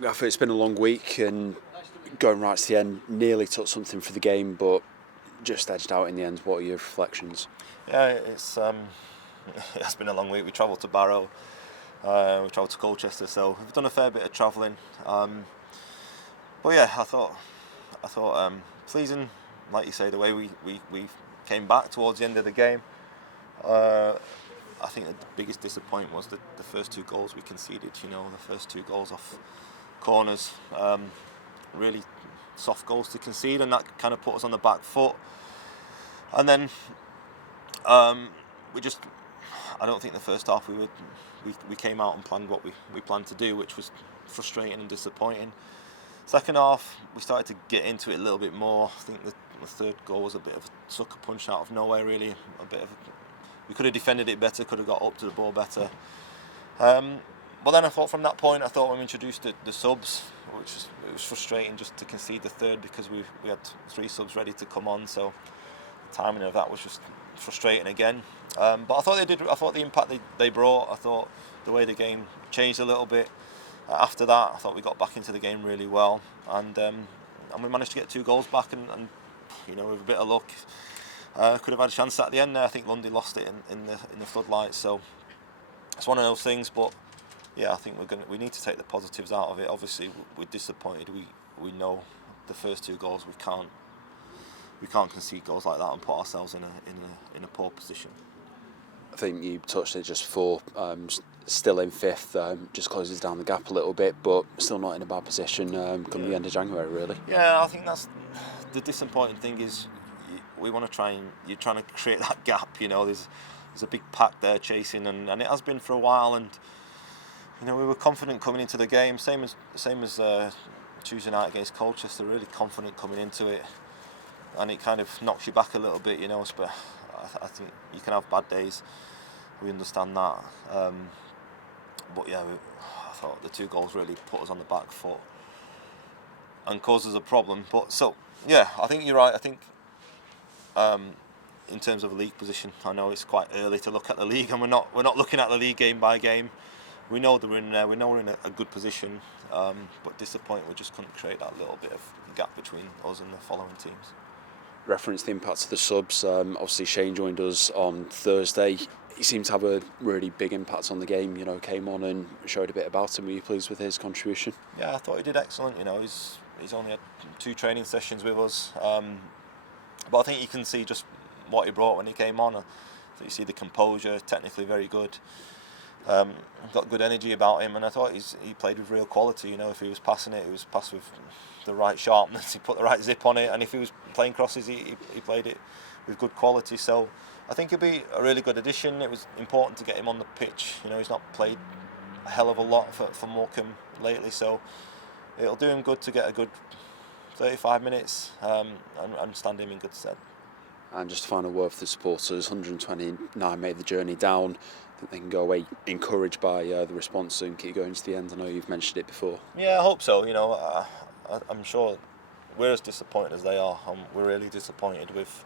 Gaffer, it's been a long week and going right to the end, nearly took something for the game, but just edged out in the end. What are your reflections? Yeah, it has been a long week. We travelled to Barrow, we travelled to Colchester, so we've done a fair bit of travelling. But yeah, I thought pleasing, like you say, the way we came back towards the end of the game. I think the biggest disappointment was the first two goals we conceded. The first two goals off corners, really soft goals to concede, and that kind of put us on the back foot. And then I don't think the first half we came out and planned what we planned to do, which was frustrating and disappointing. Second half, we started to get into it a little bit more. I think the third goal was a bit of a sucker punch out of nowhere, really. We could have defended it better, could have got up to the ball better. But then I thought from that point, when we introduced the subs, it was frustrating just to concede the third because we had three subs ready to come on, so the timing of that was just frustrating again. But I thought the impact they brought, I thought the way the game changed a little bit. After that, I thought we got back into the game really well, and we managed to get 2 goals back, and with a bit of luck, could have had a chance at the end there. I think Lundy lost it in the floodlights, so it's one of those things. But yeah, I think we need to take the positives out of it. Obviously, we're disappointed. We know the first 2 goals we can't concede goals like that and put ourselves in a poor position. I think you touched it just before. Still in 5th, just closes down the gap a little bit, but still not in a bad position come the end of January, really. Yeah, I think that's the disappointing thing is we want to you're trying to create that gap. There's a big pack there chasing, and it has been for a while. And we were confident coming into the game, same as Tuesday night against Colchester. Really confident coming into it, and it kind of knocks you back a little bit. But I think you can have bad days. We understand that. But yeah, I thought the 2 goals really put us on the back foot and caused us a problem. But so yeah, I think you're right. I think in terms of the league position, I know it's quite early to look at the league, and we're not looking at the league game by game. We know they're in there. We know we're in a good position, but disappointed we just couldn't create that little bit of gap between us and the following teams. Reference the impact of the subs. Obviously, Shane joined us on Thursday. He seemed to have a really big impact on the game. Came on and showed a bit about him. Were you pleased with his contribution? Yeah, I thought he did excellent. He's only had 2 training sessions with us, but I think you can see just what he brought when he came on. You see the composure, technically very good. Got good energy about him, and I thought he played with real quality. If he was passing it, was passed with the right sharpness. He put the right zip on it, and if he was playing crosses, he played it with good quality. So I think he'll be a really good addition. It was important to get him on the pitch. He's not played a hell of a lot for Morecambe lately, so it'll do him good to get a good 35 minutes and stand him in good stead. And just a final word for the supporters. 129 made the journey down. I think they can go away encouraged by the response and keep going to the end. I know you've mentioned it before. Yeah, I hope so. I'm sure we're as disappointed as they are. We're really disappointed with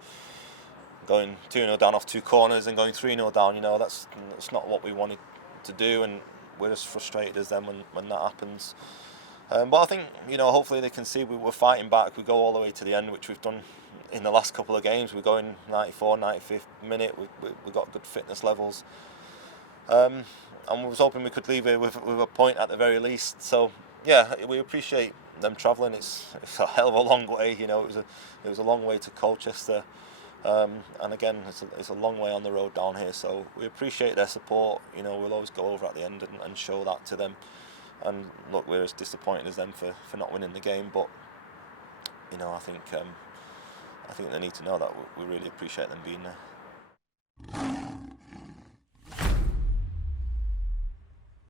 going 2-0 down off 2 corners and going 3-0 down. That's not what we wanted to do, and we're as frustrated as them when that happens. But I think hopefully they can see we're fighting back. We go all the way to the end, which we've done in the last couple of games. We're going 94, 95th minute. We've got good fitness levels. And we was hoping we could leave it with a point at the very least. So yeah, we appreciate them travelling. It's a hell of a long way. It was a long way to Colchester, and again it's a long way on the road down here. So we appreciate their support. We'll always go over at the end and show that to them. And look, we're as disappointed as them for not winning the game. But I think they need to know that we really appreciate them being there.